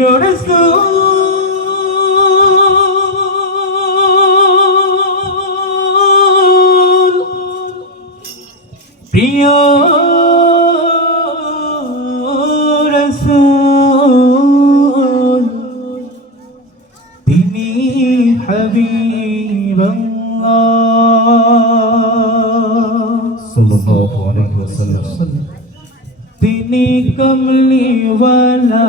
প্রিয় রসুল প্রিয় রসুল তিনি হাবিবাল্লাহ সাল্লাল্লাহু আলাইহি ওয়াসাল্লাম। তিনি কমলিওয়ালা।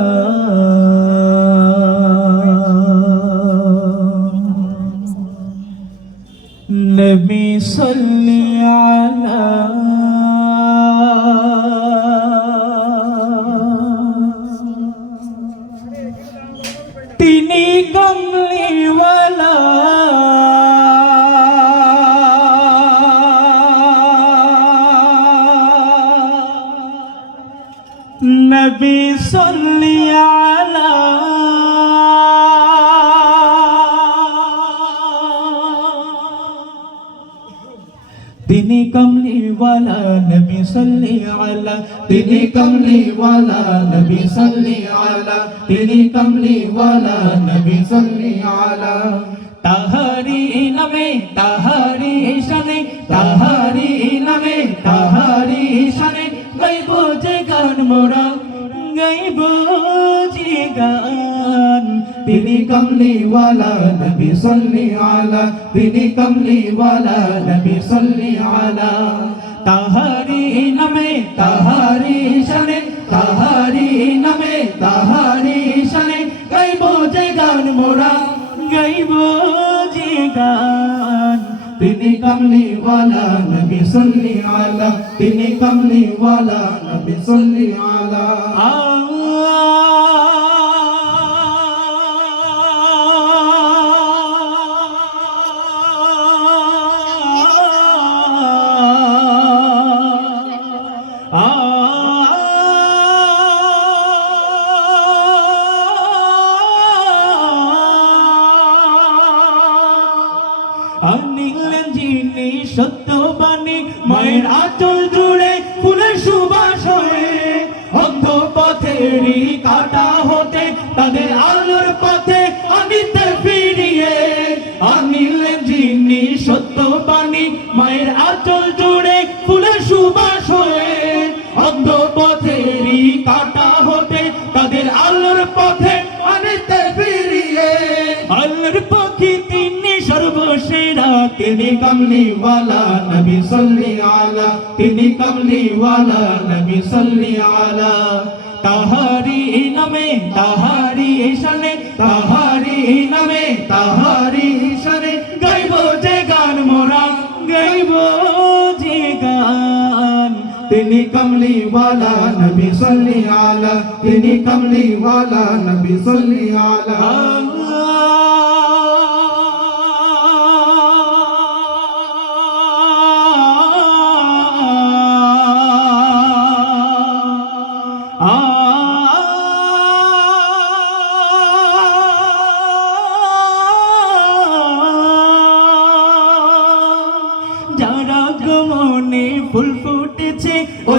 নবী সাল্লি আলা নবী সাল্লি আলা তিনি কমলিওয়ালা নবী সাল্লি আলা তিনি কমলিওয়ালা নবী সাল্লি আলা তিনি কমলিওয়ালা নবী সাল্লি আলা তাহারি নামে তাহারি শানে তাহারি নামে তাহারি শানে গাইব যে গান মোরা গাইব যে গান। তিনি কমলিওয়ালা, নবী সাল্লি আলা। তিনি কমলিওয়ালা, নবী সাল্লি আলা। তাহারি নামে তাহারি শানে তাহারি নামে তাহারি শানে গাইব যে গান মোরা। গাইব যে গান। তিনি वाला নবী সাল্লি আলা তিনি कमने वाला সাল্লি আলা আনিলেন যিনি সত্যবাণী মায়ের আচল জুড়ে সুবাস হয়ে। অন্ধ পথেরই কাটা হতে, তাদের আলোর পথে ফিরিয়ে। যিনি সত্যবাণী মায়ের আচল জুড়ে ফুলের সুবাস হয়ে। অন্ধ পথেরই কাটা হতে, তাদের আলোর পথে তিনি কমলিওয়ালা নবী সাল্লি আলা তিনি কমলিওয়ালা নবী সাল্লি আলা। তাহারি নামে তাহারি শানে তাহারি নামে তাহারি শানে গাইব যে গান মোরা, গাইব যে গান। তিনি কমলিওয়ালা নবী সাল্লি আলা তিনি কমলিওয়ালা নবী সাল্লি আলা।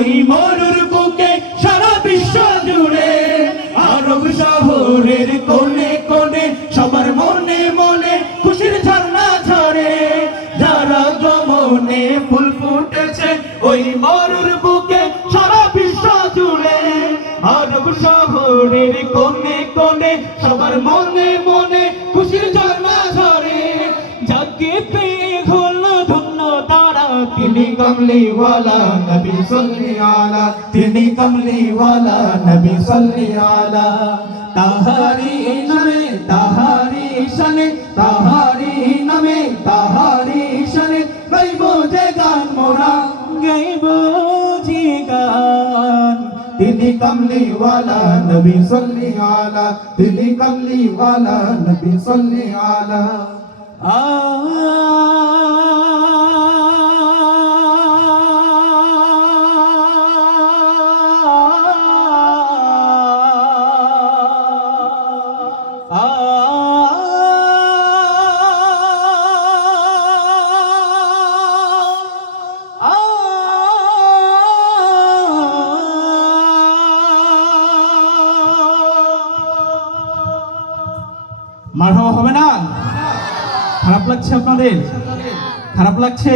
ওই মরুর বুকে সারা বিশ্ব জুড়ে, আরব শহরের কোণে কোণে সবার মনে মনে খুশির ঝর্ণা ঝরে। যারা গমনে ফুল ফুটেছে, ওই মরুর বুকে সারা বিশ্ব জুড়ে, আরব শহরের কোণে কোণে সবার মনে মনে খুশির ঝর্ণা কমলিওয়ালা নবী সাল্লি আলা, তিনি কমলিওয়ালা নবী সাল্লি আলা। তাহারি নামে তাহারি শানে তাহারি নামে তাহারি শানে গাইব যে গান মোরা গাইব যে গান। তিনি কমলিওয়ালা নবী সাল্লি আলা, তিনি কমলিওয়ালা নবী সাল্লি আলা। মার হবে না? খারাপ লাগছে আপনাদের? খারাপ লাগছে?